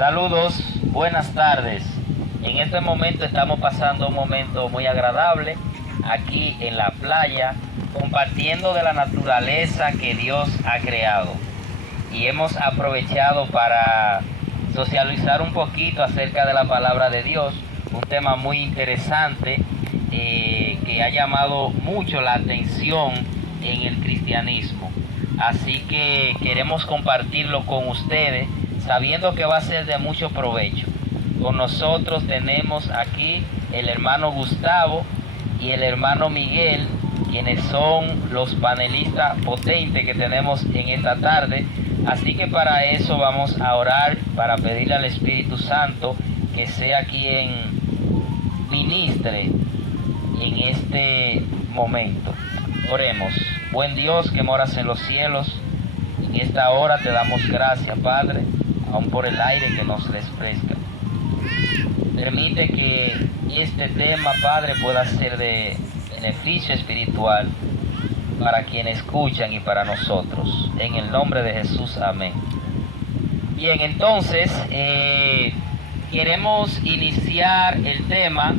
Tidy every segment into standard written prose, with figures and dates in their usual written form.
Saludos, buenas tardes. En este momento estamos pasando un momento muy agradable aquí en la playa, compartiendo de la naturaleza que Dios ha creado. Y hemos aprovechado para socializar un poquito acerca de la palabra de Dios, un tema muy interesante que ha llamado mucho la atención en el cristianismo. Así que queremos compartirlo con ustedes, sabiendo que va a ser de mucho provecho. Con nosotros tenemos aquí el hermano Gustavo y el hermano Miguel, quienes son los panelistas potentes que tenemos en esta tarde. Así que para eso vamos a orar, para pedirle al Espíritu Santo que sea quien ministre en este momento. Oremos. Buen Dios que moras en los cielos, en esta hora te damos gracias, Padre, aún por el aire que nos refresca. Permite que este tema, Padre, pueda ser de beneficio espiritual para quienes escuchan y para nosotros. En el nombre de Jesús, amén. Bien, entonces, queremos iniciar el tema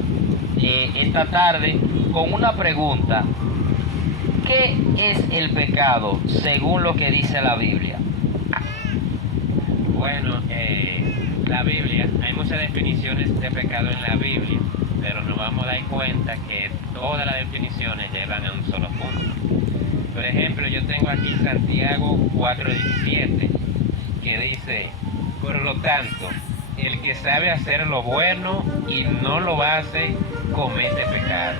esta tarde con una pregunta. ¿Qué es el pecado según lo que dice la Biblia? Bueno, la Biblia, hay muchas definiciones de pecado en la Biblia, pero nos vamos a dar cuenta que todas las definiciones llevan a un solo punto. Por ejemplo, yo tengo aquí Santiago 4:17, que dice: por lo tanto, el que sabe hacer lo bueno y no lo hace, comete pecado.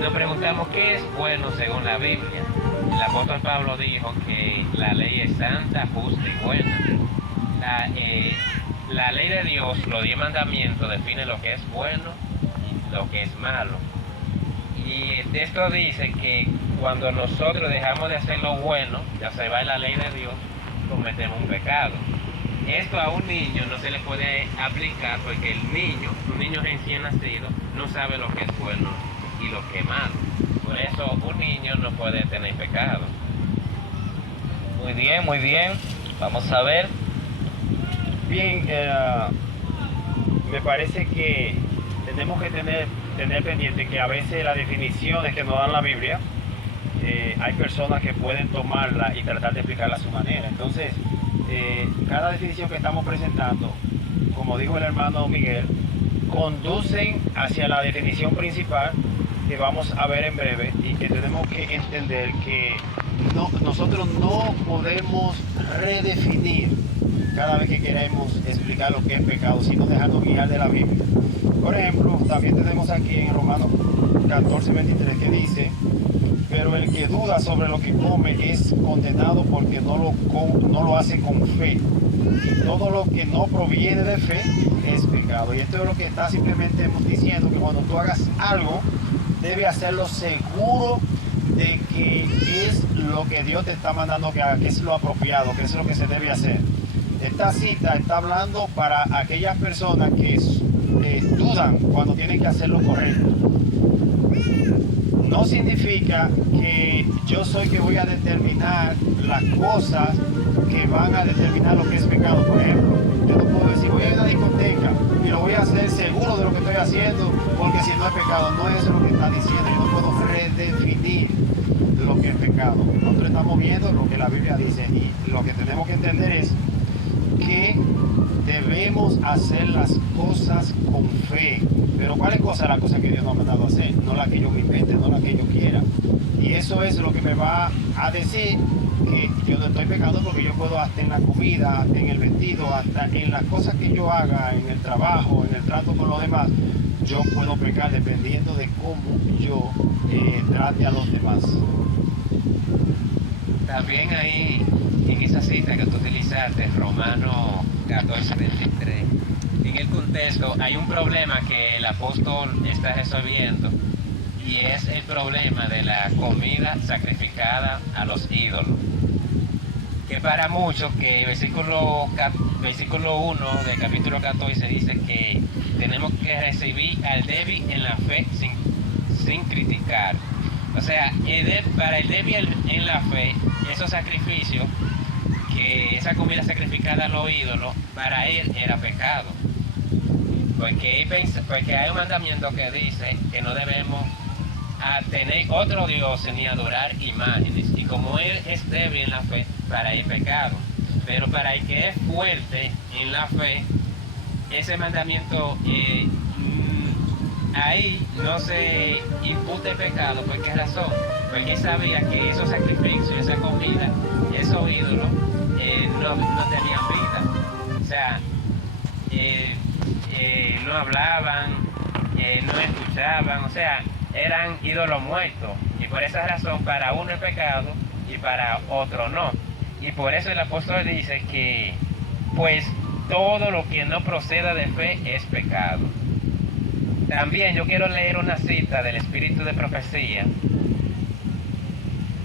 Nos preguntamos qué es bueno según la Biblia. El apóstol Pablo dijo que la ley es santa, justa y buena. La ley de Dios, los 10 mandamientos, define lo que es bueno y lo que es malo. Y el texto dice que cuando nosotros dejamos de hacer lo bueno, ya se va la ley de Dios, cometemos un pecado. Esto a un niño no se le puede aplicar porque un niño recién nacido, no sabe lo que es bueno y lo que es malo. Por eso un niño no puede tener pecado. Muy bien, muy bien. Vamos a ver. Bien, me parece que tenemos que tener pendiente que a veces las definiciones que nos dan la Biblia, hay personas que pueden tomarla y tratar de explicarla a su manera. Entonces, cada definición que estamos presentando, como dijo el hermano Miguel, conducen hacia la definición principal que vamos a ver en breve, y que tenemos que entender que nosotros no podemos redefinir cada vez que queremos explicar lo que es pecado, sino dejarnos guiar de la Biblia. Por ejemplo, también tenemos aquí en Romanos 14:23 que dice: pero el que duda sobre lo que come es condenado porque no lo hace con fe. Y todo lo que no proviene de fe es pecado. Y esto es lo que está simplemente diciendo, que cuando tú hagas algo, debe hacerlo seguro de que es lo que Dios te está mandando que haga, que es lo apropiado, que es lo que se debe hacer. Esta cita está hablando para aquellas personas que dudan cuando tienen que hacer lo correcto. No significa que yo soy que voy a determinar las cosas que van a determinar lo que es pecado. Por ejemplo, yo no puedo decir voy a ir a una discoteca y lo voy a hacer seguro de lo que estoy haciendo, porque si no es pecado. No es lo que está diciendo. Yo no puedo redefinir lo que es pecado. Nosotros estamos viendo lo que la Biblia dice, y lo que tenemos que entender es que debemos hacer las cosas con fe. Pero ¿cuál cosa es la cosa que Dios nos ha mandado a hacer? No la que yo me invente, no la que yo quiera. Y eso es lo que me va a decir que yo no estoy pecando, porque yo puedo, hasta en la comida, hasta en el vestido, hasta en las cosas que yo haga, en el trabajo, en el trato con los demás, yo puedo pecar dependiendo de cómo yo trate a los demás. También ahí, en esa cita que tú utilizaste, Romanos 14:23, en el contexto hay un problema que el apóstol está resolviendo, y es el problema de la comida sacrificada a los ídolos. Que para muchos, que versículo 1 del capítulo 14 dice que tenemos que recibir al débil en la fe sin criticar. O sea, para el débil en la fe, esos sacrificios que esa comida sacrificada a los ídolos para él era pecado. Porque hay un mandamiento que dice que no debemos tener otro Dios ni adorar imágenes. Y como él es débil en la fe, para él pecado. Pero para el que es fuerte en la fe, ese mandamiento ahí no se impute pecado. ¿Por qué razón? Porque él sabía que esos sacrificios, esa comida, esos ídolos no tenían vida. O sea, no hablaban, no escuchaban, o sea, eran ídolos muertos. Y por esa razón para uno es pecado y para otro no. Y por eso el apóstol dice que pues todo lo que no proceda de fe es pecado. También yo quiero leer una cita del Espíritu de Profecía,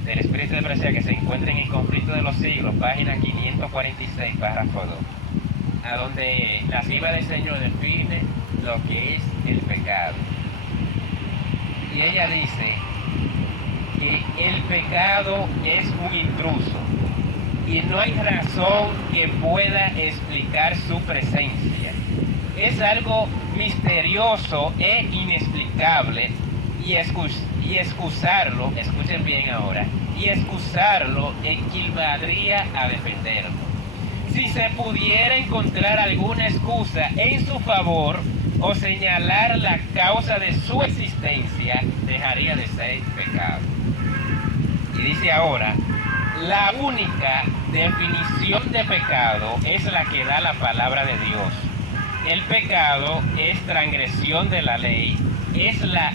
que se encuentra en el Conflicto de los Siglos, página 546, párrafo 2, a donde la sierva del Señor define lo que es el pecado. Y ella dice que el pecado es un intruso y no hay razón que pueda explicar su presencia. Es algo misterioso e inexplicable y excusarlo, escuchen bien ahora, y excusarlo equivaldría a defenderlo. Si se pudiera encontrar alguna excusa en su favor o señalar la causa de su existencia, dejaría de ser pecado. Y dice ahora, la única definición de pecado es la que da la palabra de Dios. El pecado es transgresión de la ley, es la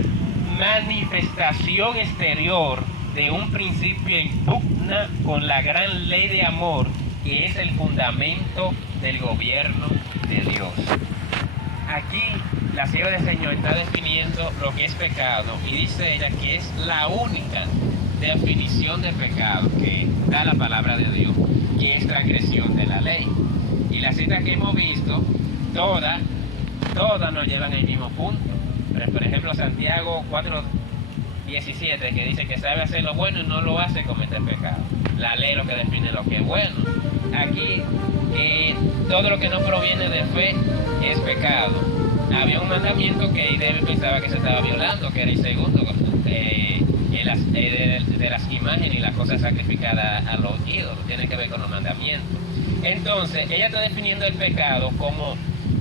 manifestación exterior de un principio en pugna con la gran ley de amor que es el fundamento del gobierno de Dios. Aquí la sierva del Señor está definiendo lo que es pecado y dice ella que es la única definición de pecado que da la palabra de Dios, que es transgresión de la ley. Y las citas que hemos visto, todas nos llevan al mismo punto. Por ejemplo, Santiago 4:17, que dice que sabe hacer lo bueno y no lo hace, comete pecado. La ley es lo que define lo que es bueno. Aquí, todo lo que no proviene de fe es pecado. Había un mandamiento que David pensaba que se estaba violando, que era el segundo, de las imágenes y las cosas sacrificadas a los ídolos. Tiene que ver con los mandamientos. Entonces, ella está definiendo el pecado como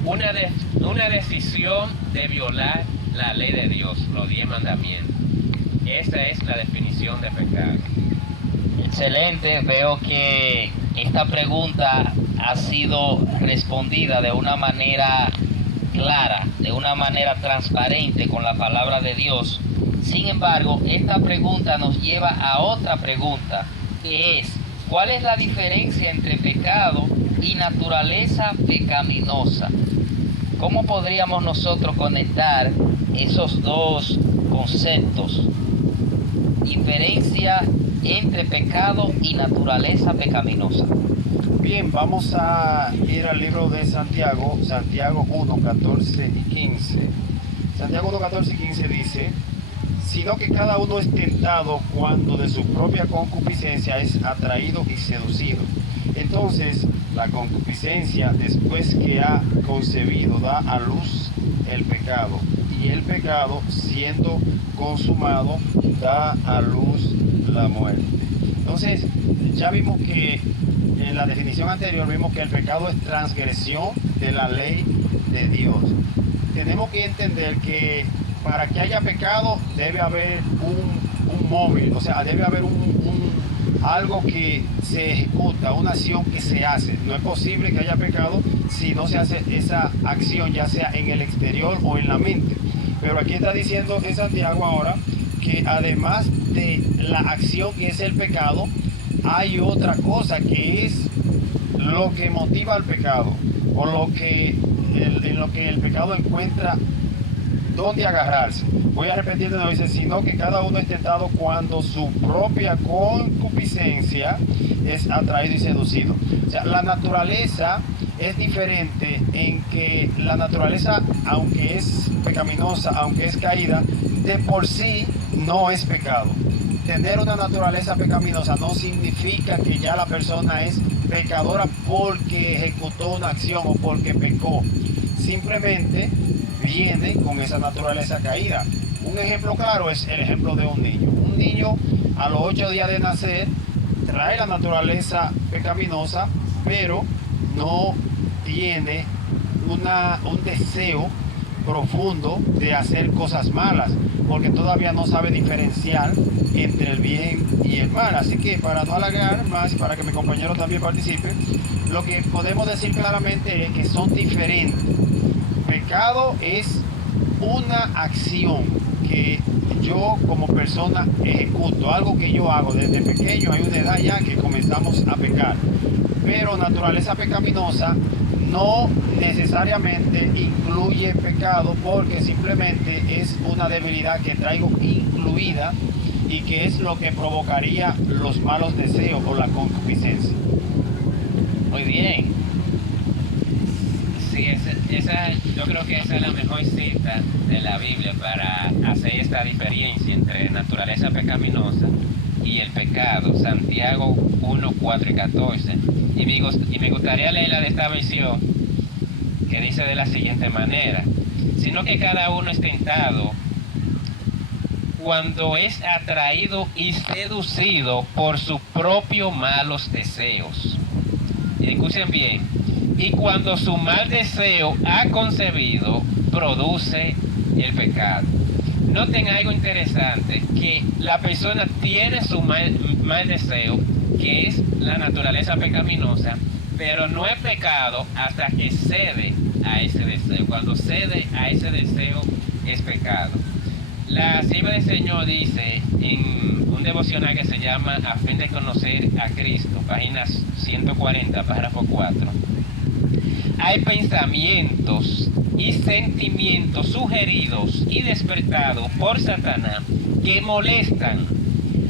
una decisión de violar la ley de Dios, los 10 mandamientos. Esa es la definición de pecado. Excelente, veo que esta pregunta ha sido respondida de una manera clara, de una manera transparente con la palabra de Dios. Sin embargo, esta pregunta nos lleva a otra pregunta, que es, ¿cuál es la diferencia entre pecado y naturaleza pecaminosa? ¿Cómo podríamos nosotros conectar esos dos conceptos? Diferencia entre pecado y naturaleza pecaminosa. Bien, vamos a ir al libro de Santiago, Santiago 1, 14 y 15. Santiago 1, 14 y 15 dice, sino que cada uno es tentado cuando de su propia concupiscencia es atraído y seducido. Entonces, la concupiscencia, después que ha concebido, da a luz el pecado. Y el pecado, siendo consumado, da a luz la muerte. Entonces, ya vimos que en la definición anterior vimos que el pecado es transgresión de la ley de Dios. Tenemos que entender que para que haya pecado debe haber un móvil, o sea, debe haber algo que se ejecuta, una acción que se hace. No es posible que haya pecado si no se hace esa acción, ya sea en el exterior o en la mente. Pero aquí está diciendo en Santiago ahora que además de la acción que es el pecado, hay otra cosa que es lo que motiva al pecado, o en lo que el pecado encuentra dónde agarrarse. Voy a repetir de nuevo, dice, sino que cada uno es tentado cuando su propia concupiscencia es atraído y seducido. O sea, la naturaleza es diferente en que la naturaleza, aunque es pecaminosa, aunque es caída, de por sí no es pecado. Tener una naturaleza pecaminosa no significa que ya la persona es pecadora porque ejecutó una acción o porque pecó. Simplemente viene con esa naturaleza caída. Un ejemplo claro es el ejemplo de un niño. Un niño a los 8 días de nacer trae la naturaleza pecaminosa, pero no tiene un deseo profundo de hacer cosas malas, porque todavía no sabe diferenciar entre el bien y el mal. Así que para no alargar más, para que mi compañero también participe, lo que podemos decir claramente es que son diferentes. Pecado es una acción que yo como persona ejecuto, algo que yo hago desde pequeño. Hay una edad ya que comenzamos a pecar, pero naturaleza pecaminosa no necesariamente incluye pecado, porque simplemente es una debilidad que traigo incluida y que es lo que provocaría los malos deseos o la concupiscencia. Muy bien. Sí, yo creo que esa es la mejor cita de la Biblia para hacer esta diferencia entre naturaleza pecaminosa y el pecado. Santiago 1, 4 y 14. Y me gustaría leerla de esta versión, que dice de la siguiente manera: sino que cada uno es tentado cuando es atraído y seducido por sus propios malos deseos. Y escuchen bien: y cuando su mal deseo ha concebido, produce el pecado. Noten algo interesante, que la persona tiene su mal deseo, que es la naturaleza pecaminosa, pero no es pecado hasta que cede a ese deseo. Cuando cede a ese deseo es pecado. La sierva del Señor dice en un devocional que se llama A fin de conocer a Cristo, página 140, párrafo 4. Hay pensamientos y sentimientos sugeridos y despertados por Satanás que molestan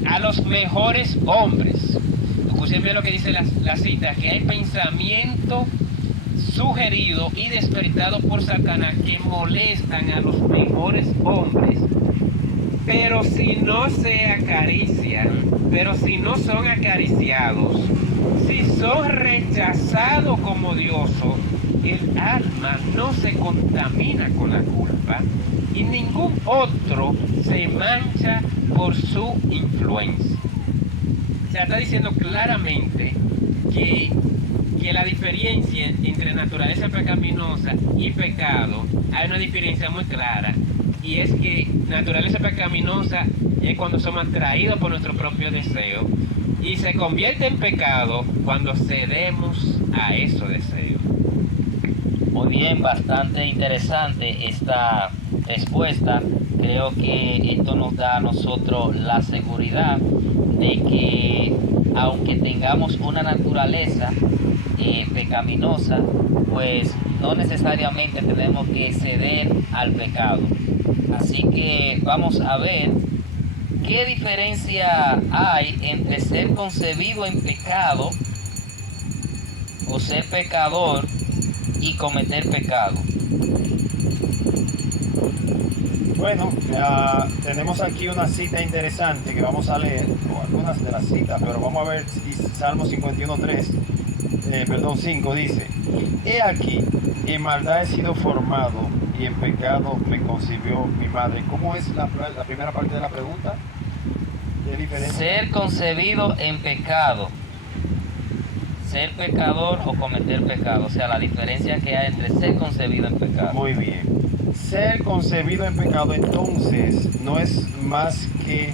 a los mejores hombres. Escuchen bien lo que dice la cita, que hay pensamientos sugeridos y despertados por Satanás que molestan a los mejores hombres, pero si no son acariciados, si son rechazados como odiosos, el alma no se contamina con la culpa y ningún otro se mancha por su influencia. O sea, está diciendo claramente que la diferencia entre naturaleza pecaminosa y pecado, hay una diferencia muy clara, y es que naturaleza pecaminosa es cuando somos atraídos por nuestro propio deseo, y se convierte en pecado cuando cedemos a esos deseos. Muy bien, bastante interesante esta respuesta. Creo que esto nos da a nosotros la seguridad de que aunque tengamos una naturaleza pecaminosa, pues no necesariamente tenemos que ceder al pecado. Así que vamos a ver qué diferencia hay entre ser concebido en pecado o ser pecador y cometer pecado. Bueno, tenemos aquí una cita interesante que vamos a leer, o algunas de las citas, pero vamos a ver si Salmo 5 dice: he aquí, en maldad he sido formado y en pecado me concibió mi madre. ¿Cómo es la primera parte de la pregunta? ¿Qué diferencia? Ser concebido en pecado, ser pecador o cometer pecado, o sea, la diferencia que hay entre ser concebido en pecado. Muy bien. Ser concebido en pecado entonces no es más que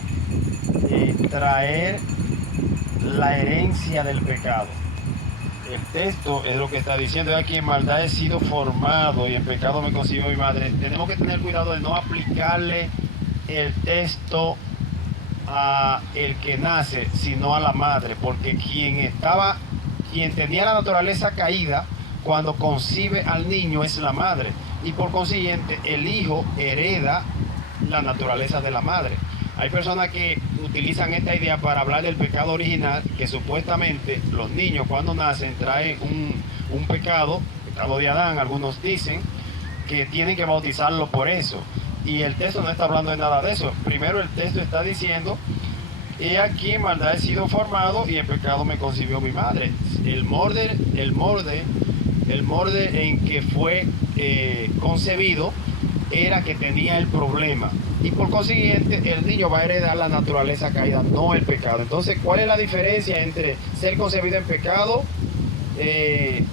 traer la herencia del pecado. El texto es lo que está diciendo: aquí en maldad he sido formado y en pecado me concibió mi madre. Tenemos que tener cuidado de no aplicarle el texto a el que nace, sino a la madre, porque quien tenía la naturaleza caída cuando concibe al niño es la madre, y por consiguiente el hijo hereda la naturaleza de la madre. Hay personas que utilizan esta idea para hablar del pecado original, que supuestamente los niños cuando nacen traen un pecado de Adán. Algunos dicen que tienen que bautizarlo por eso, y el texto no está hablando de nada de eso. Primero, el texto está diciendo He aquí en maldad he sido formado y en pecado me concibió mi madre. El morde en que fue concebido era que tenía el problema. Y por consiguiente el niño va a heredar la naturaleza caída, no el pecado. Entonces, ¿cuál es la diferencia entre ser concebido en pecado? Ser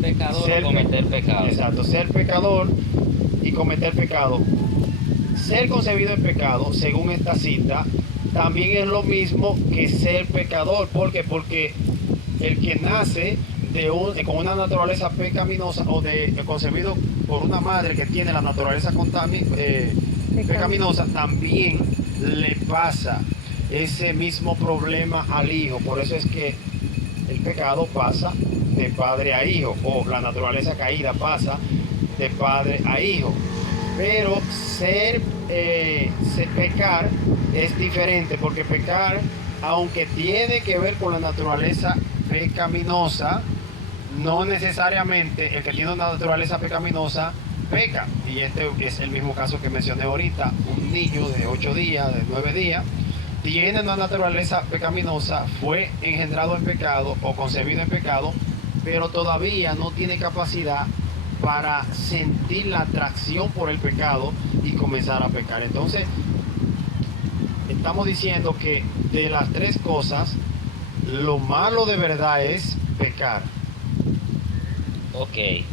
pecador o cometer pecado. Exacto, ser pecador y cometer pecado. Ser concebido en pecado, según esta cita, también es lo mismo que ser pecador. ¿Por qué? Porque el que nace con una naturaleza pecaminosa o concebido por una madre que tiene la naturaleza pecaminosa, también le pasa ese mismo problema al hijo. Por eso es que el pecado pasa de padre a hijo, o la naturaleza caída pasa de padre a hijo. Pero pecar es diferente, porque pecar, aunque tiene que ver con la naturaleza pecaminosa, no necesariamente el que tiene una naturaleza pecaminosa peca. Y este es el mismo caso que mencioné ahorita. Un niño de 8 días, de 9 días, tiene una naturaleza pecaminosa, fue engendrado en pecado o concebido en pecado, pero todavía no tiene capacidad para sentir la atracción por el pecado y comenzar a pecar. Entonces, estamos diciendo que de las tres cosas, lo malo de verdad es pecar. Ok.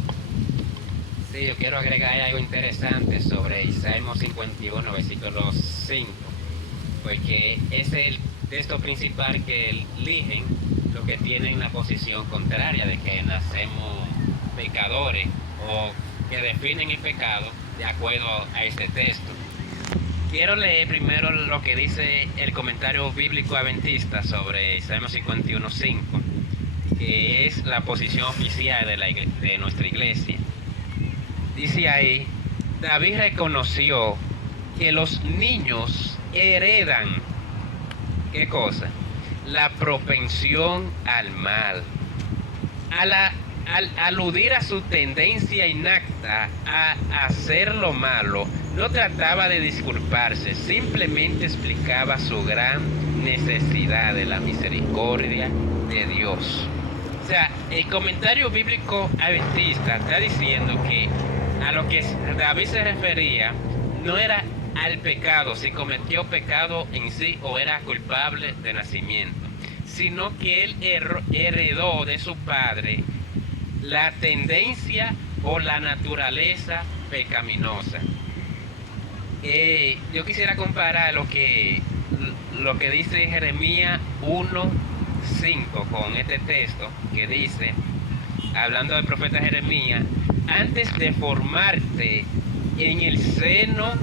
Sí, yo quiero agregar algo interesante sobre Salmo 51, versículo 5, porque es el texto principal que eligen los que tienen la posición contraria de que nacemos pecadores o que definen el pecado de acuerdo a este texto. Quiero leer primero lo que dice el comentario bíblico adventista sobre Salmo 51:5, que es la posición oficial de nuestra iglesia. Dice ahí: David reconoció que los niños heredan, ¿qué cosa? La propensión al mal. Al aludir a su tendencia innata a hacer lo malo, no trataba de disculparse, simplemente explicaba su gran necesidad de la misericordia de Dios. O sea, el comentario bíblico adventista está diciendo que a lo que David se refería no era al pecado, si cometió pecado en sí o era culpable de nacimiento, sino que él heredó de su padre la tendencia o la naturaleza pecaminosa. Yo quisiera comparar lo que dice Jeremías 1:5 con este texto que dice, hablando del profeta Jeremías: antes de formarte en el seno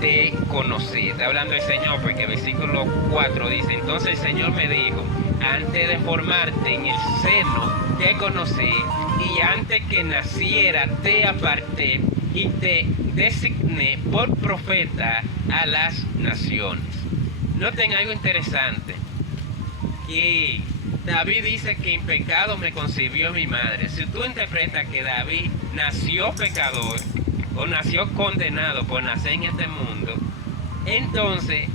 te conocí. Está hablando el Señor, porque el versículo 4 dice: entonces el Señor me dijo, antes de formarte en el seno te conocí, y antes que naciera te aparté y te designé por profeta a las naciones. Noten algo interesante, que David dice que en pecado me concibió mi madre. Si tú interpretas que David nació pecador o nació condenado por nacer en este mundo, entonces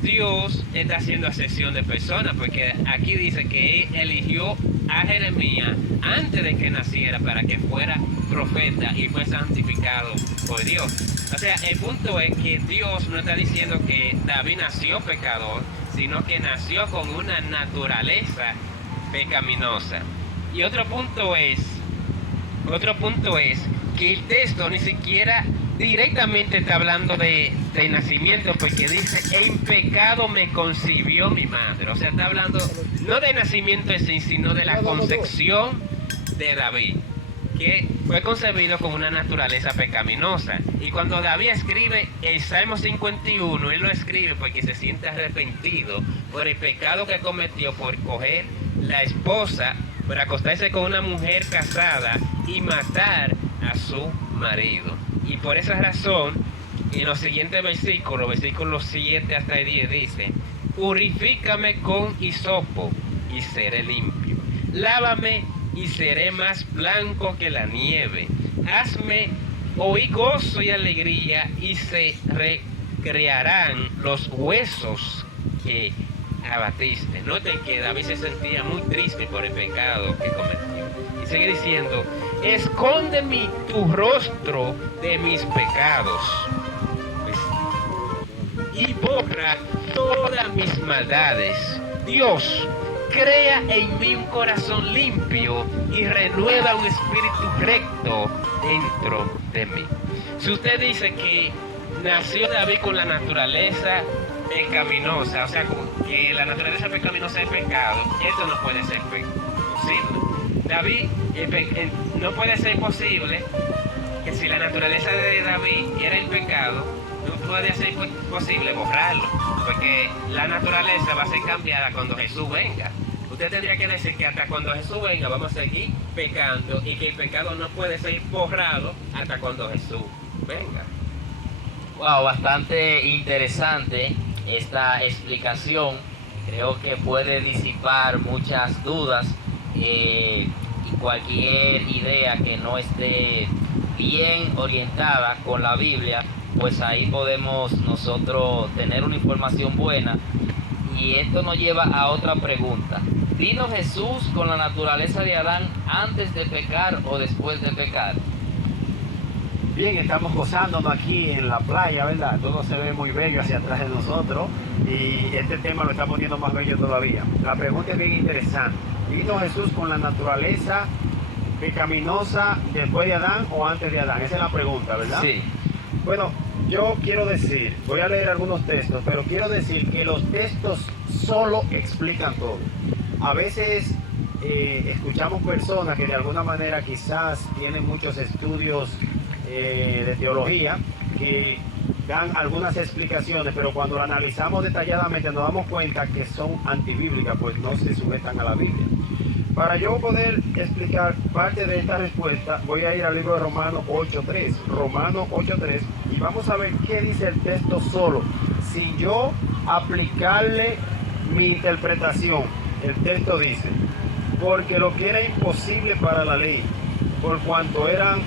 Dios está haciendo acepción de personas, porque aquí dice que él eligió a Jeremías antes de que naciera para que fuera profeta y fue santificado por Dios. O sea, el punto es que Dios no está diciendo que David nació pecador, sino que nació con una naturaleza pecaminosa. Y otro punto es que el texto ni siquiera directamente está hablando de nacimiento, porque dice: en pecado me concibió mi madre. O sea, está hablando no de nacimiento en sí, sino de la concepción de David, que fue concebido con una naturaleza pecaminosa. Y cuando David escribe el Salmo 51, él lo escribe porque se siente arrepentido por el pecado que cometió por coger la esposa, por acostarse con una mujer casada y matar a su marido. Y por esa razón, en los siguientes versículos 7 hasta el 10 dice: purifícame con hisopo y seré limpio, lávame y seré más blanco que la nieve, hazme oír gozo y alegría y seré crearán los huesos que abatiste. Noten que David se sentía muy triste por el pecado que cometió. Y sigue diciendo, escóndeme tu rostro de mis pecados, y borra todas mis maldades. Dios, crea en mí un corazón limpio y renueva un espíritu recto dentro de mí. Si usted dice que nació David con la naturaleza pecaminosa, o sea, que la naturaleza pecaminosa es pecado, esto no puede ser posible. David, no puede ser posible que si la naturaleza de David era el pecado, no puede ser posible borrarlo, porque la naturaleza va a ser cambiada cuando Jesús venga. Usted tendría que decir que hasta cuando Jesús venga vamos a seguir pecando y que el pecado no puede ser borrado hasta cuando Jesús venga. Wow, bastante interesante esta explicación. Creo que puede disipar muchas dudas y cualquier idea que no esté bien orientada con la Biblia, pues ahí podemos nosotros tener una información buena. Y esto nos lleva a otra pregunta. ¿Vino Jesús con la naturaleza de Adán antes de pecar o después de pecar? Bien, estamos gozándonos aquí en la playa, ¿verdad? Todo se ve muy bello hacia atrás de nosotros y este tema lo está poniendo más bello todavía. La pregunta es bien interesante. ¿Vino Jesús con la naturaleza pecaminosa después de Adán o antes de Adán? Esa es la pregunta, ¿verdad? Sí. Bueno, yo quiero decir, voy a leer algunos textos, pero quiero decir que los textos solo explican todo. A veces escuchamos personas que de alguna manera quizás tienen muchos estudios de teología que dan algunas explicaciones, pero cuando lo analizamos detalladamente nos damos cuenta que son antibíblicas, pues no se sujetan a la Biblia. Para yo poder explicar parte de esta respuesta, voy a ir al libro de Romanos 8.3. Romanos 8.3, y vamos a ver qué dice el texto solo, sin yo aplicarle mi interpretación. El texto dice, porque lo que era imposible para la ley, por cuanto eran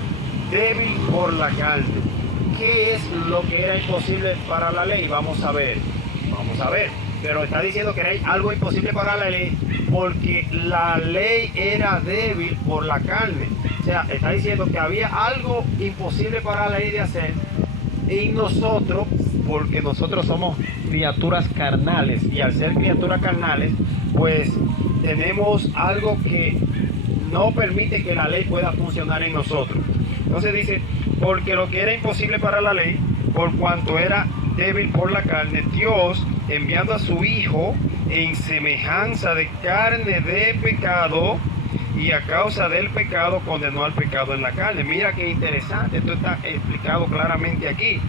débil por la carne. ¿Qué es lo que era imposible para la ley? Vamos a ver. Pero está diciendo que era algo imposible para la ley porque la ley era débil por la carne. O sea, está diciendo que había algo imposible para la ley de hacer en nosotros, porque nosotros somos criaturas carnales y al ser criaturas carnales, pues tenemos algo que no permite que la ley pueda funcionar en nosotros. Entonces dice, porque lo que era imposible para la ley, por cuanto era débil por la carne, Dios, enviando a su Hijo en semejanza de carne de pecado, y a causa del pecado condenó al pecado en la carne. Mira qué interesante, esto está explicado claramente aquí.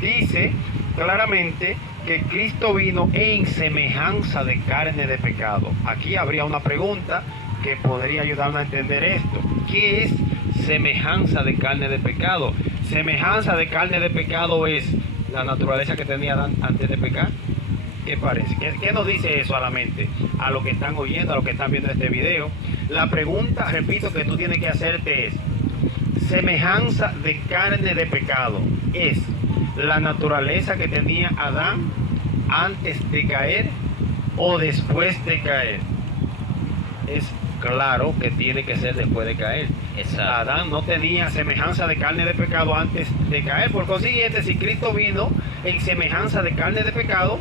Dice claramente que Cristo vino en semejanza de carne de pecado. Aquí habría una pregunta que podría ayudarnos a entender esto. ¿Qué es semejanza de carne de pecado? Semejanza de carne de pecado es la naturaleza que tenía Adán antes de pecar. ¿Qué parece? ¿Qué nos dice eso a la mente? A lo que están oyendo, a lo que están viendo este video. La pregunta, repito, que tú tienes que hacerte es, semejanza de carne de pecado es la naturaleza que tenía Adán antes de caer o después de caer. Es claro que tiene que ser después de caer. Exacto. Adán no tenía semejanza de carne de pecado antes de caer. Por consiguiente, si Cristo vino en semejanza de carne de pecado,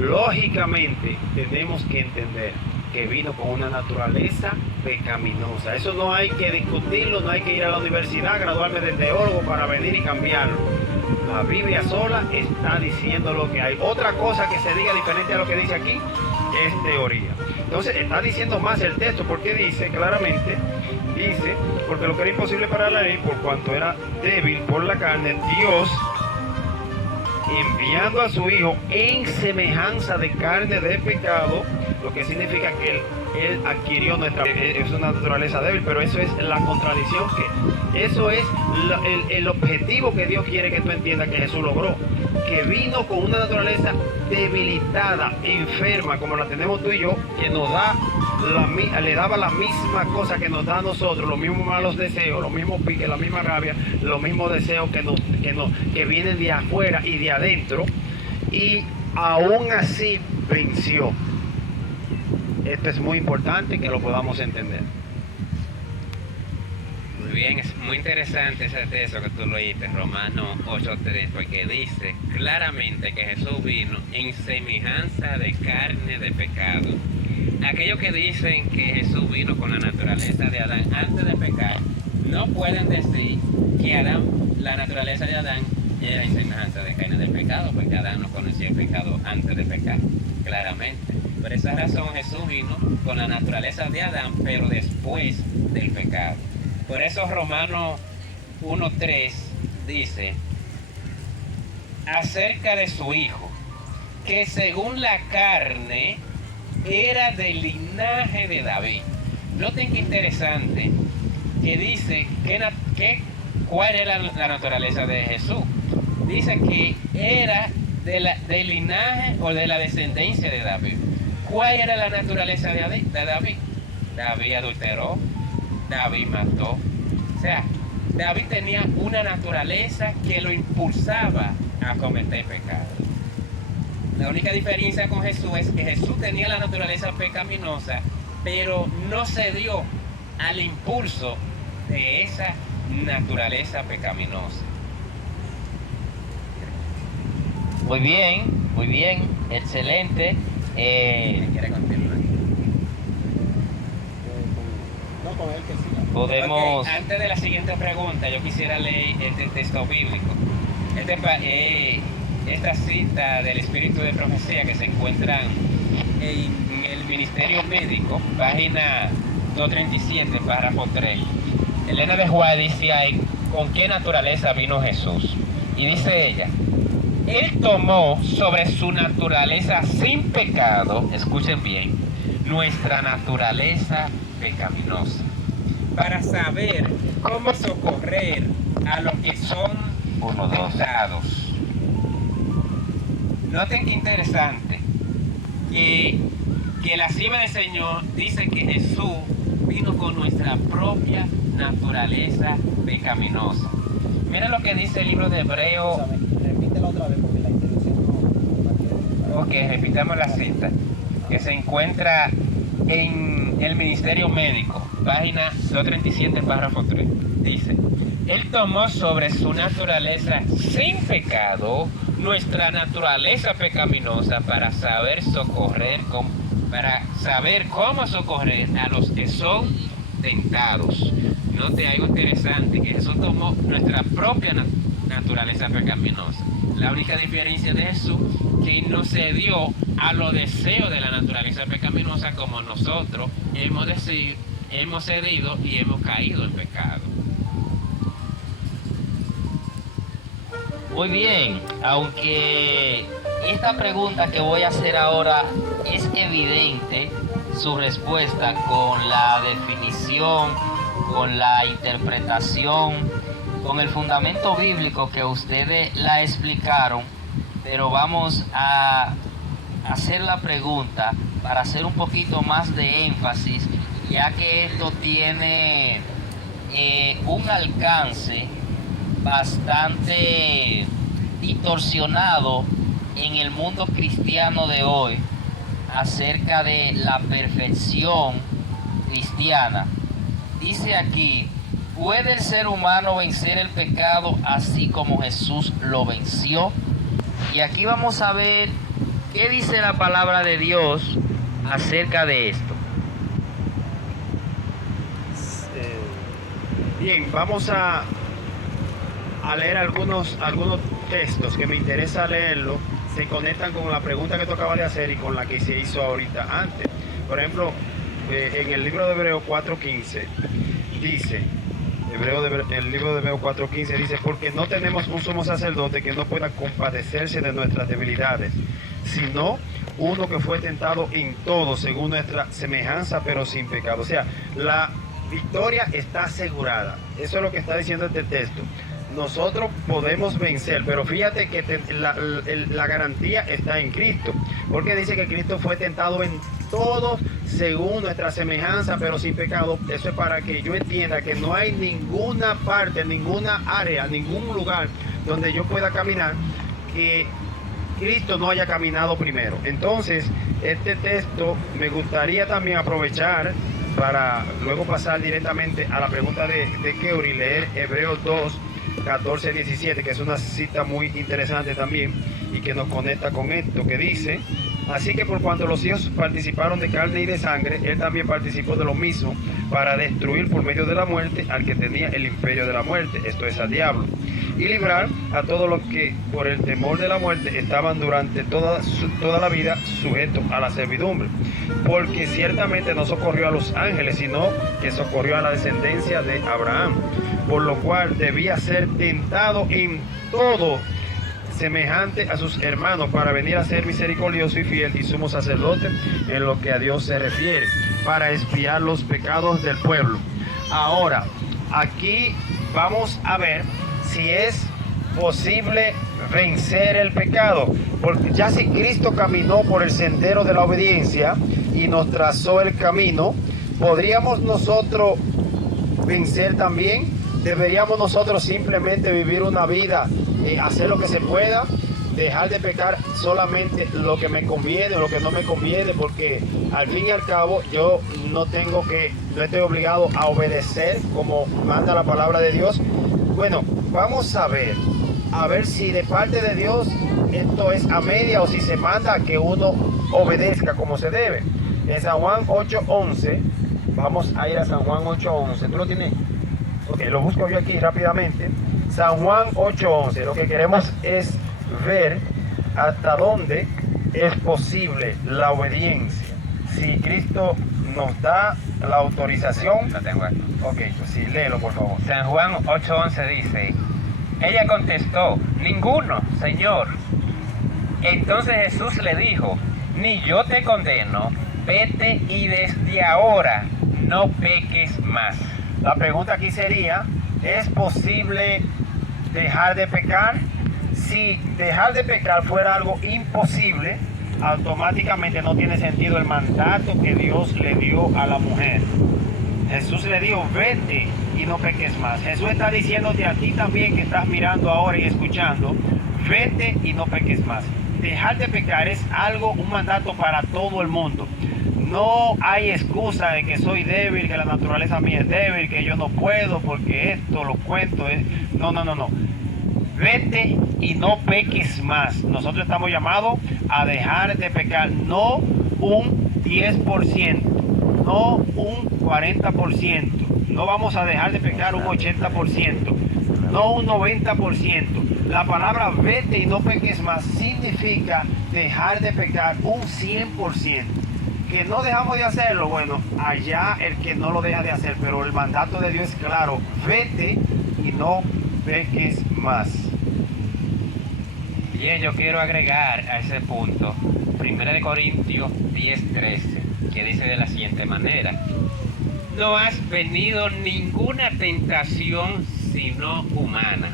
lógicamente tenemos que entender que vino con una naturaleza pecaminosa. Eso no hay que discutirlo, no hay que ir a la universidad, graduarme de teólogo para venir y cambiarlo. La Biblia sola está diciendo lo que hay. Otra cosa que se diga diferente a lo que dice aquí es teoría. Entonces está diciendo más el texto, porque dice claramente, dice, porque lo que era imposible para la ley, por cuanto era débil por la carne, Dios, enviando a su Hijo en semejanza de carne de pecado, lo que significa que Él adquirió es una naturaleza débil, pero eso es la contradicción, eso es el objetivo que Dios quiere que tú entiendas que Jesús logró, que vino con una naturaleza debilitada, enferma, como la tenemos tú y yo, que nos da le daba la misma cosa que nos da a nosotros, los mismos malos deseos, los mismos piques, la misma rabia, los mismos deseos que vienen de afuera y de adentro, y aún así venció. Esto es muy importante que lo podamos entender. Muy bien, es muy interesante ese texto que tú leíste, Romanos 8:3, porque dice claramente que Jesús vino en semejanza de carne de pecado. Aquellos que dicen que Jesús vino con la naturaleza de Adán antes de pecar, no pueden decir que la naturaleza de Adán era en semejanza de carne de pecado, porque Adán no conocía el pecado antes de pecar, claramente. Por esa razón Jesús vino con la naturaleza de Adán, pero después del pecado. Por eso Romanos 1:3 dice acerca de su Hijo, que según la carne era del linaje de David. Noten que interesante que dice cuál era la naturaleza de Jesús. Dice que era del linaje o de la descendencia de David. ¿Cuál era la naturaleza de David? David adulteró, David mató. O sea, David tenía una naturaleza que lo impulsaba a cometer pecado. La única diferencia con Jesús es que Jesús tenía la naturaleza pecaminosa, pero no cedió al impulso de esa naturaleza pecaminosa. Muy bien, excelente. ¿Quiere continuar? Podemos... Okay, antes de la siguiente pregunta, yo quisiera leer este texto bíblico. Esta cita del Espíritu de Profecía que se encuentra en el Ministerio Médico, página 237, párrafo 3. Elena de White dice ahí, ¿con qué naturaleza vino Jesús? Y dice ella, Él tomó sobre su naturaleza sin pecado, escuchen bien, nuestra naturaleza pecaminosa, para saber cómo socorrer a los que son tentados. Noten que interesante que la cima del Señor dice que Jesús vino con nuestra propia naturaleza pecaminosa. Mira lo que dice el libro de Hebreos. Repítelo otra vez porque la intervención no... Ok, repitamos la cita, que se encuentra en el Ministerio Médico, página 237, párrafo 3. Dice, Él tomó sobre su naturaleza sin pecado nuestra naturaleza pecaminosa para saber cómo socorrer a los que son tentados. Note algo interesante, que Jesús tomó nuestra propia naturaleza pecaminosa. La única diferencia de Jesús, que no cedió a los deseos de la naturaleza pecaminosa como nosotros hemos cedido y hemos caído en pecado. Muy bien, aunque esta pregunta que voy a hacer ahora es evidente su respuesta con la definición, con la interpretación, con el fundamento bíblico que ustedes la explicaron, pero vamos a hacer la pregunta para hacer un poquito más de énfasis, ya que esto tiene un alcance bastante distorsionado en el mundo cristiano de hoy acerca de la perfección cristiana. Dice aquí, ¿puede el ser humano vencer el pecado así como Jesús lo venció? Y aquí vamos a ver qué dice la palabra de Dios acerca de esto. Bien, vamos a leer algunos textos que me interesa leerlo. Se conectan con la pregunta que tú acabas de hacer y con la que se hizo ahorita antes. Por ejemplo, en el libro de Hebreos 4:15 dice, el libro de Hebreos 4:15 dice, porque no tenemos un sumo sacerdote que no pueda compadecerse de nuestras debilidades, sino uno que fue tentado en todo, según nuestra semejanza, pero sin pecado. O sea, la victoria está asegurada. Eso es lo que está diciendo este texto. Nosotros podemos vencer, pero fíjate que la garantía está en Cristo, porque dice que Cristo fue tentado en todo según nuestra semejanza, pero sin pecado. Eso es para que yo entienda que no hay ninguna parte, ninguna área, ningún lugar donde yo pueda caminar que Cristo no haya caminado primero. Entonces, este texto me gustaría también aprovechar para luego pasar directamente a la pregunta de Keuri, leer Hebreos 2, 14, 17, que es una cita muy interesante también y que nos conecta con esto, que dice: así que por cuanto los hijos participaron de carne y de sangre, él también participó de lo mismo, para destruir por medio de la muerte al que tenía el imperio de la muerte, esto es, al diablo, y librar a todos los que por el temor de la muerte estaban durante toda la vida sujetos a la servidumbre. Porque ciertamente no socorrió a los ángeles, sino que socorrió a la descendencia de Abraham, por lo cual debía ser tentado en todo semejante a sus hermanos, para venir a ser misericordioso y fiel y sumo sacerdote en lo que a Dios se refiere, para expiar los pecados del pueblo. Ahora, aquí vamos a ver si es posible vencer el pecado, porque ya si Cristo caminó por el sendero de la obediencia y nos trazó el camino, ¿podríamos nosotros vencer también? ¿Deberíamos nosotros simplemente vivir una vida, hacer lo que se pueda, dejar de pecar solamente lo que me conviene o lo que no me conviene? Porque al fin y al cabo yo no estoy obligado a obedecer como manda la palabra de Dios. Bueno, vamos a ver si de parte de Dios esto es a media o si se manda que uno obedezca como se debe. En San Juan 8:11, vamos a ir a San Juan 8:11. ¿Tú lo tienes? Ok, lo busco yo aquí rápidamente. San Juan 8:11. Lo que queremos es ver hasta dónde es posible la obediencia. Si Cristo nos da la autorización. Lo tengo aquí. Ok, pues sí, léelo por favor. San Juan 8:11 dice: ella contestó: ninguno, Señor. Entonces Jesús le dijo: ni yo te condeno, vete y desde ahora no peques más. La pregunta aquí sería: ¿es posible dejar de pecar? Si dejar de pecar fuera algo imposible, automáticamente no tiene sentido el mandato que Dios le dio a la mujer. Jesús le dijo: vete y no peques más. Jesús está diciéndote a ti también, que estás mirando ahora y escuchando: vete y no peques más. Dejar de pecar es un mandato para todo el mundo. No hay excusa de que soy débil, que la naturaleza mía es débil, que yo no puedo porque esto, lo cuento. No. Vete y no peques más. Nosotros estamos llamados a dejar de pecar, no un 10%, no un 40%. No vamos a dejar de pecar un 80%, no un 90%. La palabra vete y no peques más significa dejar de pecar un 100%. Que no dejamos de hacerlo, bueno, allá el que no lo deja de hacer, pero el mandato de Dios es claro: vete y no peques más. Bien, yo quiero agregar a ese punto 1 Corintios 10:13, que dice de la siguiente manera: no has venido ninguna tentación sino humana,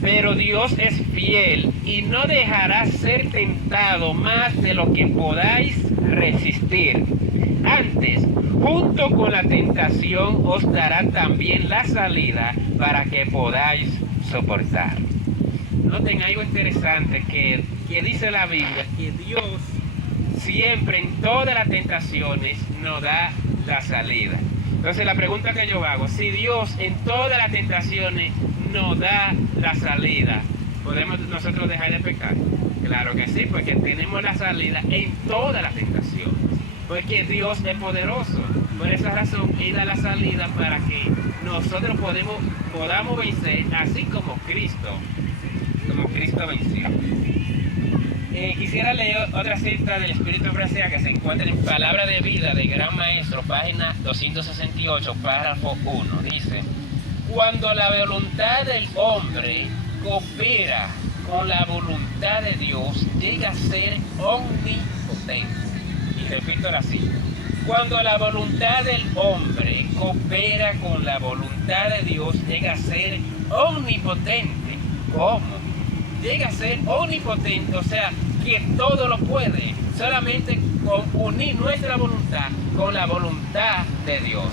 pero Dios es fiel y no dejará ser tentado más de lo que podáis resistir. Antes, junto con la tentación, os dará también la salida para que podáis soportar. Noten algo interesante que dice la Biblia, que Dios siempre en todas las tentaciones nos da la salida. Entonces la pregunta que yo hago: si Dios en todas las tentaciones nos da la salida, ¿podemos nosotros dejar de pecar? Claro que sí, porque tenemos la salida en todas las tentaciones, porque Dios es poderoso. Por esa razón Él da la salida para que nosotros podamos vencer, así como Cristo venció. Quisiera leer otra cita del Espíritu Francés que se encuentra en Palabra de Vida de Gran Maestro, página 268, párrafo 1. Dice: cuando la voluntad del hombre coopera con la voluntad de Dios llega a ser omnipotente. Y repito así, cuando la voluntad del hombre coopera con la voluntad de Dios llega a ser omnipotente. ¿Cómo? Llega a ser omnipotente, o sea, que todo lo puede, solamente con unir nuestra voluntad con la voluntad de Dios.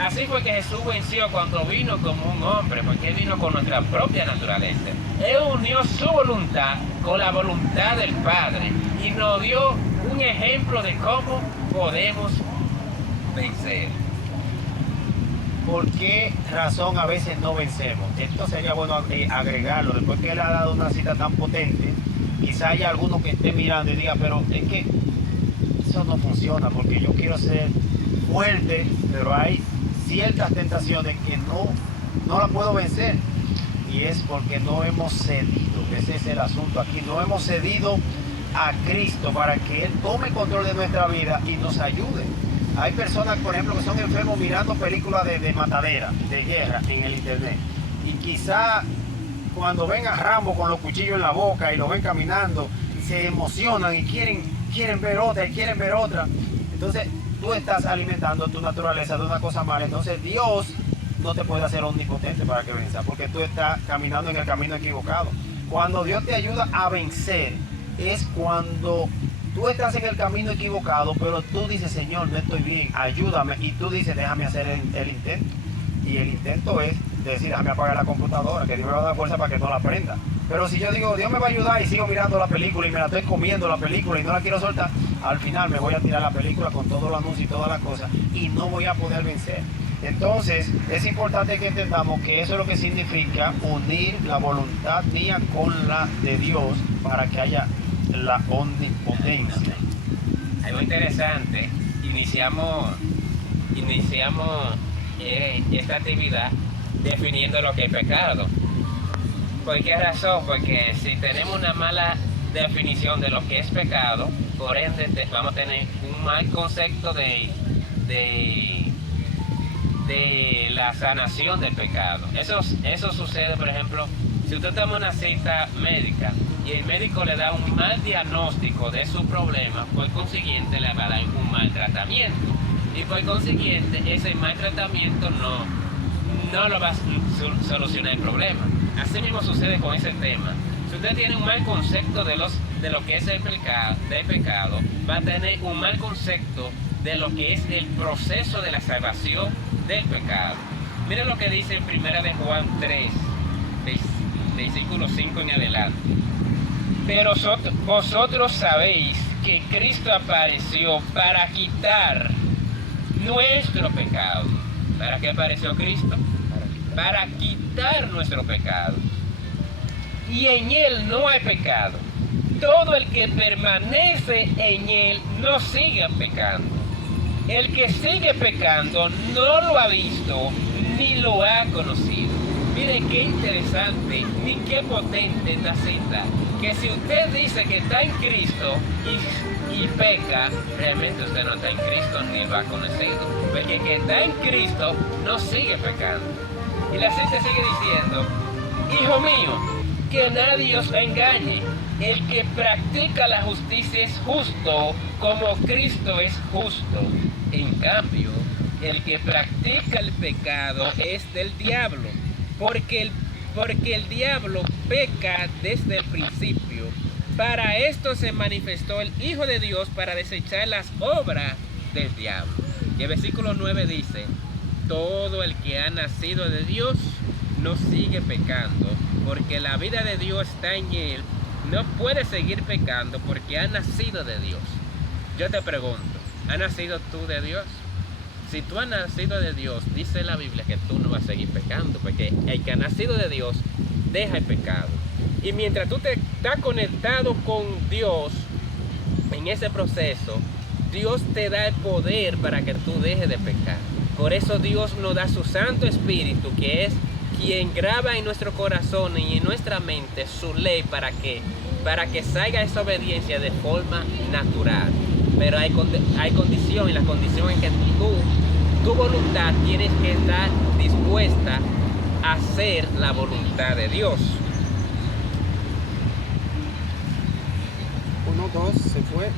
Así fue que Jesús venció cuando vino como un hombre, porque Él vino con nuestra propia naturaleza. Él unió su voluntad con la voluntad del Padre y nos dio un ejemplo de cómo podemos vencer. ¿Por qué razón a veces no vencemos? Esto sería bueno agregarlo. Después que Él ha dado una cita tan potente, quizá haya alguno que esté mirando y diga, pero es que eso no funciona porque yo quiero ser fuerte, pero hay ciertas tentaciones que no las puedo vencer. Y es porque no hemos cedido. Ese es el asunto aquí. No hemos cedido a Cristo para que Él tome control de nuestra vida y nos ayude. Hay personas, por ejemplo, que son enfermos mirando películas de matadera, de guerra en el internet. Y quizá cuando ven a Rambo con los cuchillos en la boca y lo ven caminando, se emocionan y quieren ver otra y quieren ver otra. Entonces tú estás alimentando tu naturaleza de una cosa mala. Entonces Dios no te puede hacer omnipotente para que venza, porque tú estás caminando en el camino equivocado. Cuando Dios te ayuda a vencer, es cuando tú estás en el camino equivocado, pero tú dices, Señor, no estoy bien, ayúdame. Y tú dices, déjame hacer el intento. Y el intento es decir, déjame apagar la computadora, que Dios me va a dar fuerza para que no la prenda. Pero si yo digo, Dios me va a ayudar y sigo mirando la película y me la estoy comiendo la película y no la quiero soltar, al final me voy a tirar la película con todo el anuncio y todas las cosas y no voy a poder vencer. Entonces, es importante que entendamos que eso es lo que significa unir la voluntad mía con la de Dios para que haya la omnipotencia. Algo interesante, iniciamos esta actividad definiendo lo que es pecado. ¿Por qué razón? Porque si tenemos una mala definición de lo que es pecado, por ende vamos a tener un mal concepto de la sanación del pecado. Eso sucede, por ejemplo, si usted toma una cita médica y el médico le da un mal diagnóstico de su problema, por consiguiente le va a dar un mal tratamiento. Y por consiguiente ese mal tratamiento no lo va a solucionar el problema. Así mismo sucede con ese tema. Si usted tiene un mal concepto de lo que es el pecado, va a tener un mal concepto de lo que es el proceso de la salvación del pecado. Miren lo que dice en 1 de Juan 3, versículo 5 en adelante. Pero vosotros sabéis que Cristo apareció para quitar nuestro pecado. ¿Para qué apareció Cristo? Para quitar nuestro pecado. Y en Él no hay pecado. Todo el que permanece en Él no sigue pecando. El que sigue pecando no lo ha visto ni lo ha conocido. Miren qué interesante ni qué potente esta cita. Que si usted dice que está en Cristo y peca, realmente usted no está en Cristo ni lo ha conocido. Porque el que está en Cristo no sigue pecando. Y la cita sigue diciendo, hijo mío, que nadie os engañe. El que practica la justicia es justo como Cristo es justo. En cambio, el que practica el pecado es del diablo, porque el diablo peca desde el principio. Para esto se manifestó el Hijo de Dios, para desechar las obras del diablo. Y el versículo 9 dice, todo el que ha nacido de Dios no sigue pecando, porque la vida de Dios está en él. No puede seguir pecando porque ha nacido de Dios. Yo te pregunto, ¿has nacido tú de Dios? Si tú has nacido de Dios, dice la Biblia que tú no vas a seguir pecando, porque el que ha nacido de Dios deja el pecado. Y mientras tú te estás conectado con Dios en ese proceso, Dios te da el poder para que tú dejes de pecar. Por eso Dios nos da su Santo Espíritu, que es quien graba en nuestro corazón y en nuestra mente su ley para que salga esa obediencia de forma natural. Pero hay condición, y la condición es que tu voluntad tienes que estar dispuesta a hacer la voluntad de Dios. 1, 2, se fue.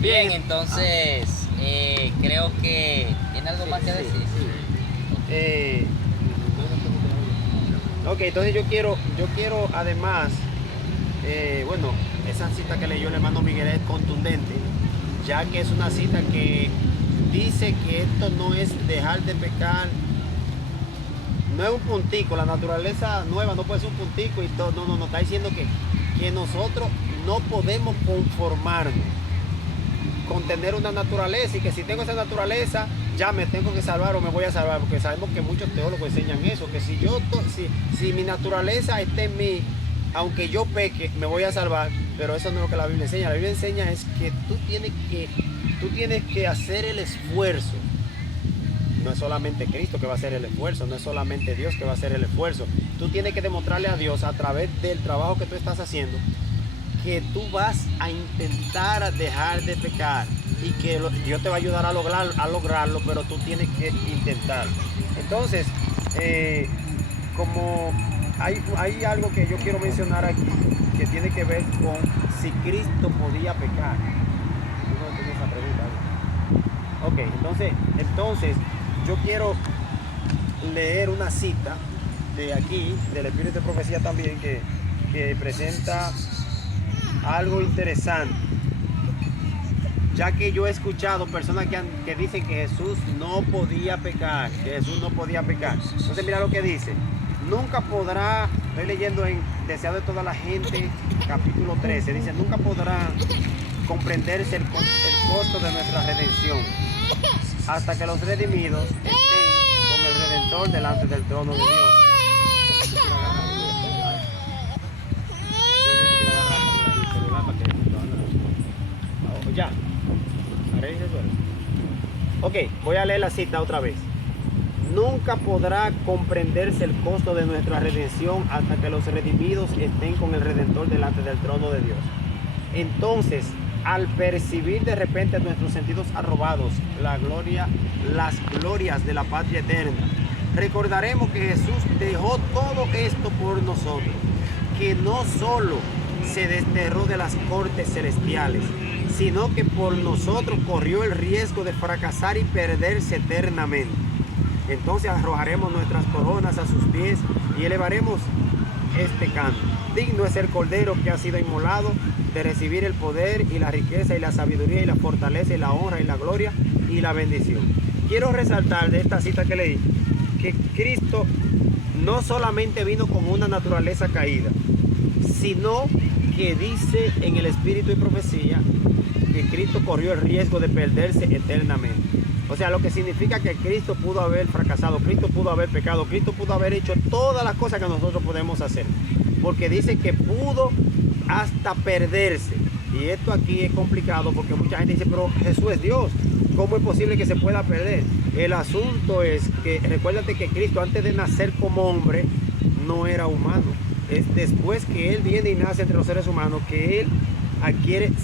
Bien, entonces creo que tiene algo más que decir. Ok, entonces yo quiero además, bueno, esa cita que leyó el hermano Miguel es contundente, ya que es una cita que dice que esto no es dejar de pecar, no es un puntico, la naturaleza nueva no puede ser un puntico y todo, no, está diciendo que nosotros no podemos conformarnos con tener una naturaleza y que si tengo esa naturaleza ya me tengo que salvar o me voy a salvar, porque sabemos que muchos teólogos enseñan eso, que si mi naturaleza está en mí, aunque yo peque, me voy a salvar, pero eso no es lo que la Biblia enseña. La Biblia enseña es que tú tienes que hacer el esfuerzo. No es solamente Cristo que va a hacer el esfuerzo, no es solamente Dios que va a hacer el esfuerzo. Tú tienes que demostrarle a Dios a través del trabajo que tú estás haciendo que tú vas a intentar dejar de pecar y que Dios te va a ayudar a lograrlo, pero tú tienes que intentarlo. Entonces, como hay algo que yo quiero mencionar aquí que tiene que ver con si Cristo podía pecar. Yo no entendí esa pregunta. Ok, entonces yo quiero leer una cita de aquí, del Espíritu de Profecía también, que presenta algo interesante, ya que yo he escuchado personas que dicen que Jesús no podía pecar, Entonces mira lo que dice: nunca podrá, estoy leyendo en Deseo de toda la gente, capítulo 13, dice: nunca podrá comprenderse el costo de nuestra redención hasta que los redimidos estén con el Redentor delante del trono de Dios. Ya. Ok, voy a leer la cita otra vez. Nunca podrá comprenderse el costo de nuestra redención hasta que los redimidos estén con el Redentor delante del trono de Dios. Entonces, al percibir de repente nuestros sentidos arrobados las glorias de la patria eterna, recordaremos que Jesús dejó todo esto por nosotros, que no solo se desterró de las cortes celestiales, sino que por nosotros corrió el riesgo de fracasar y perderse eternamente. Entonces arrojaremos nuestras coronas a sus pies y elevaremos este canto: digno es el Cordero que ha sido inmolado de recibir el poder y la riqueza y la sabiduría y la fortaleza y la honra y la gloria y la bendición. Quiero resaltar de esta cita que leí que Cristo no solamente vino con una naturaleza caída, sino que dice en el Espíritu y Profecía que Cristo corrió el riesgo de perderse eternamente. O sea, lo que significa que Cristo pudo haber fracasado, Cristo pudo haber pecado, Cristo pudo haber hecho todas las cosas que nosotros podemos hacer, porque dice que pudo hasta perderse. Y esto aquí es complicado porque mucha gente dice: pero Jesús es Dios, ¿cómo es posible que se pueda perder? El asunto es que recuérdate que Cristo, antes de nacer como hombre, no era humano. Es después que Él viene y nace entre los seres humanos que Él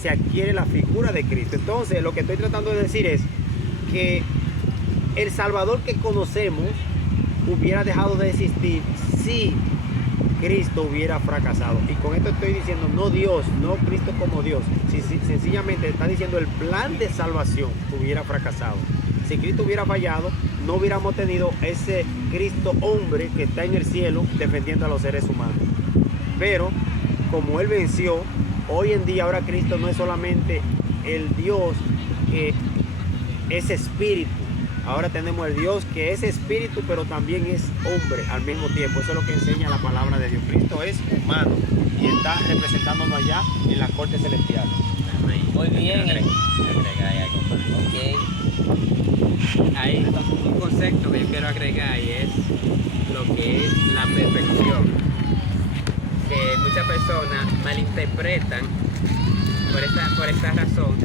se adquiere la figura de Cristo. Entonces, lo que estoy tratando de decir es que el Salvador que conocemos hubiera dejado de existir si Cristo hubiera fracasado. Y con esto estoy diciendo no Dios, no Cristo como Dios. Si sencillamente está diciendo el plan de salvación hubiera fracasado. Si Cristo hubiera fallado, no hubiéramos tenido ese Cristo hombre que está en el cielo defendiendo a los seres humanos. Pero como Él venció, hoy en día ahora Cristo no es solamente el Dios que es espíritu. Ahora tenemos el Dios que es espíritu, pero también es hombre al mismo tiempo. Eso es lo que enseña la palabra de Dios. Cristo es humano y está representándonos allá en la corte celestial. Muy bien. Hay un concepto que yo quiero agregar y es lo que es la perfección, que muchas personas malinterpretan por esta razón,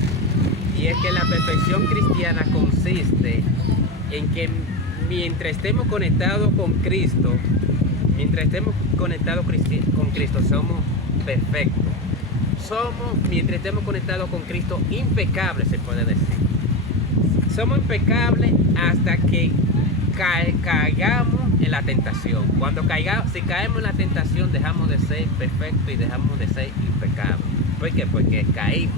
y es que la perfección cristiana consiste en que mientras estemos conectados con Cristo, somos perfectos. Mientras estemos conectados con Cristo, impecables, se puede decir. Somos impecables hasta que caigamos en la tentación. Si caemos en la tentación, dejamos de ser perfectos y dejamos de ser impecables. ¿Por qué? Porque caímos.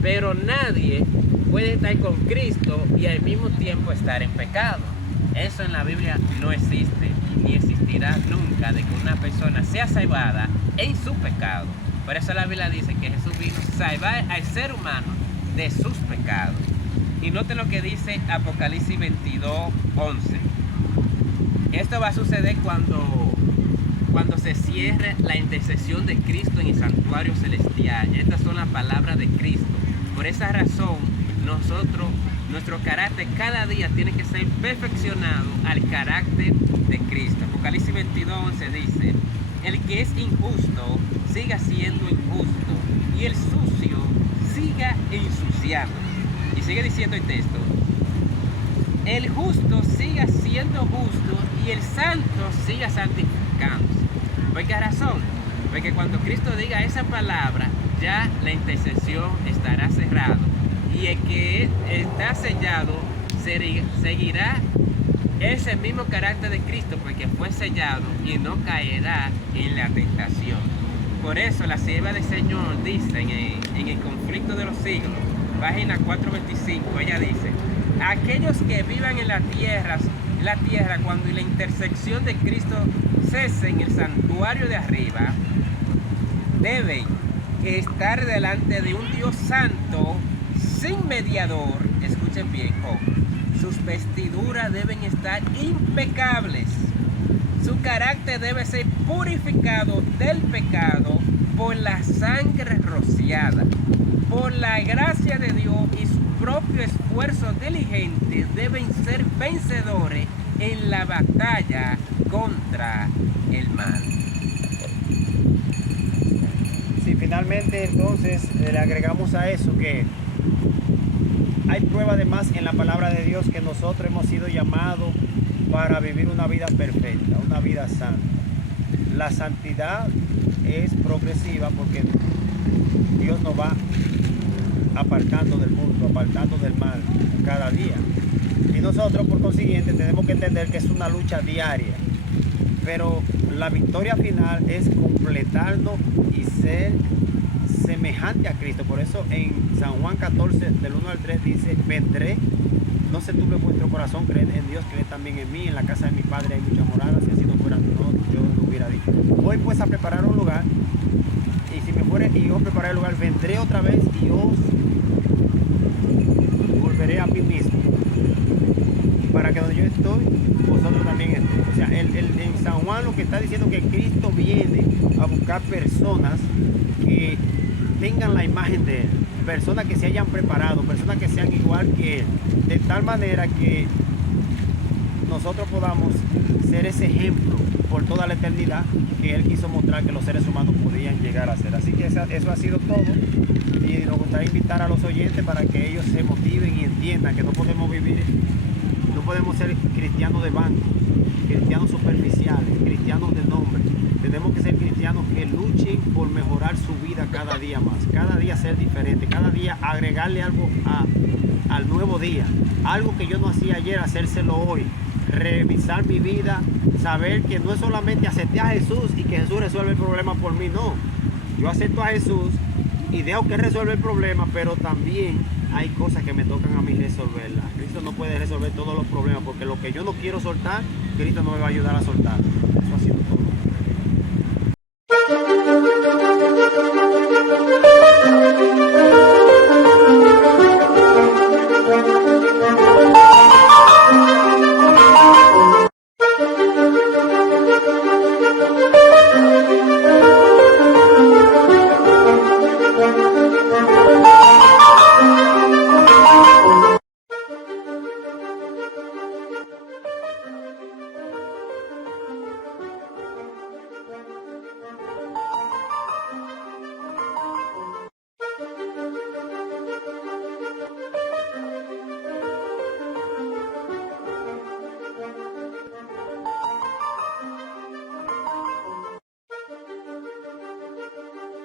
Pero nadie puede estar con Cristo y al mismo tiempo estar en pecado. Eso en la Biblia no existe, ni existirá nunca, de que una persona sea salvada en su pecado. Por eso la Biblia dice que Jesús vino a salvar al ser humano de sus pecados. Y note lo que dice Apocalipsis 22:11. Esto va a suceder cuando se cierre la intercesión de Cristo en el santuario celestial. Estas son las palabras de Cristo. Por esa razón, nuestro carácter cada día tiene que ser perfeccionado al carácter de Cristo. Apocalipsis 22:11 dice: el que es injusto siga siendo injusto, y el sucio siga ensuciando. Y sigue diciendo el texto: el justo siga siendo justo y el santo siga santificándose. ¿Por qué razón? Porque cuando Cristo diga esa palabra, ya la intercesión estará cerrada, y el que está sellado seguirá ese mismo carácter de Cristo, porque fue sellado y no caerá en la tentación. Por eso la sierva del Señor dice en el conflicto de los siglos, página 425, ella dice: aquellos que vivan en la tierra, cuando la intersección de Cristo cese en el santuario de arriba, deben estar delante de un Dios santo, sin mediador. Escuchen bien, sus vestiduras deben estar impecables. Su carácter debe ser purificado del pecado por la sangre rociada. Por la gracia de Dios y su propio esfuerzo diligente deben ser vencedores en la batalla contra el mal. Sí, finalmente entonces le agregamos a eso que hay prueba además en la palabra de Dios que nosotros hemos sido llamados para vivir una vida perfecta, una vida santa. La santidad es progresiva porque Dios nos va apartando del mundo, apartando del mal cada día. Y nosotros por consiguiente tenemos que entender que es una lucha diaria. Pero la victoria final es completarnos y ser semejante a Cristo. Por eso en San Juan 14, del 1 al 3 dice: vendré, no se turbe vuestro corazón, creed en Dios, creed también en mí. En la casa de mi Padre hay muchas moradas, si así no fuera, no, yo lo hubiera dicho. Voy pues a preparar un lugar, y si me fuere y os prepararé el lugar, vendré otra vez y os volveré a mí mismo, para que donde yo estoy, vosotros también estéis. O sea, en San Juan lo que está diciendo que Cristo viene a buscar personas que tengan la imagen de Él, personas que se hayan preparado, personas que sean igual que Él, de tal manera que nosotros podamos ser ese ejemplo por toda la eternidad que Él quiso mostrar que los seres humanos podían llegar a ser. Así que eso ha sido todo, y nos gustaría invitar a los oyentes para que ellos se motiven y entiendan que no podemos ser cristianos de banco, cristianos superficiales, cristianos de nombre. Tenemos que ser cristianos que luchen por mejorar su vida cada día más, cada día ser diferente, cada día agregarle algo al nuevo día, algo que yo no hacía ayer, hacérselo hoy, revisar mi vida, saber que no es solamente acepté a Jesús y que Jesús resuelve el problema por mí, no. Yo acepto a Jesús y dejo que resuelva el problema, pero también hay cosas que me tocan a mí resolverlas. Cristo no puede resolver todos los problemas, porque lo que yo no quiero soltar, Cristo no me va a ayudar a soltar. Eso ha sido todo.